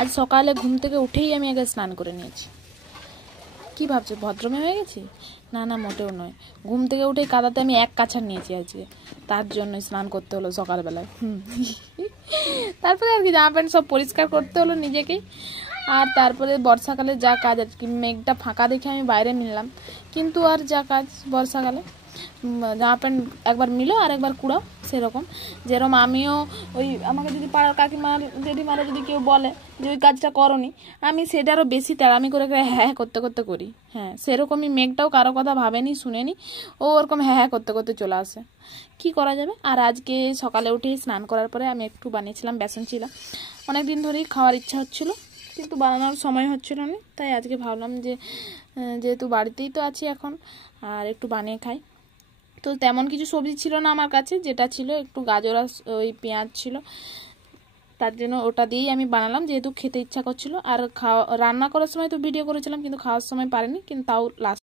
আজ সকালে ঘুম থেকে উঠেই আমি আগে স্নান করে নিয়েছি। কি ভাবছো ভদ্রমে হয়ে গেছি? না না, মোটেও নয়। ঘুম থেকে উঠেই কাদাতে আমি এক কাছার নিয়েছি আজকে, তার জন্য স্নান করতে হলো সকালবেলায়। তারপরে আর কি জামা প্যান্ট সব পরিষ্কার করতে হলো নিজেকেই। আর তারপরে বর্ষাকালে যা কাজ, আর কি মেঘটা ফাঁকা দেখে আমি বাইরে মিললাম, কিন্তু আর যা কাজ বর্ষাকালে, জামা প্যান্ট একবার মিলো আর একবার কুড়াও, সেরকম। যেরকম আমিও ওই আমাকে যদি পাড়ার কাকিমার জেঠিমারা যদি কেউ বলে যে ওই কাজটা করনি, আমি সেটারও বেশি তেড়ামি করে হ্যাঁ করতে করতে করি। হ্যাঁ, সেরকমই মেঘটাও কারো কথা ভাবেনি শুনেনি, ও ওরকম হ্যাঁ করতে করতে চলে আসে। কি করা যাবে। আর আজকে সকালে উঠেই স্নান করার পরে আমি একটু বানিয়েছিলাম বেসন চিলা। অনেক দিন ধরেই খাওয়ার ইচ্ছা হচ্ছিলো, কিন্তু বানানোর সময় হচ্ছিল না, তাই আজকে ভাবলাম যে যেহেতু বাড়িতেই তো আছি এখন, আর একটু বানিয়ে খাই। তো তেমন কিছু সবজি ছিল না আমার কাছে, যেটা ছিল একটু গাজর আর ওই পেঁয়াজ ছিল, তার জন্য ওটা দিয়েই আমি বানালাম, যেহেতু খেতে ইচ্ছা করছিল। আর রান্না করার সময় তো ভিডিও করেছিলাম, কিন্তু খাওয়ার সময় পারিনি, কিন্তু তাও লাস্ট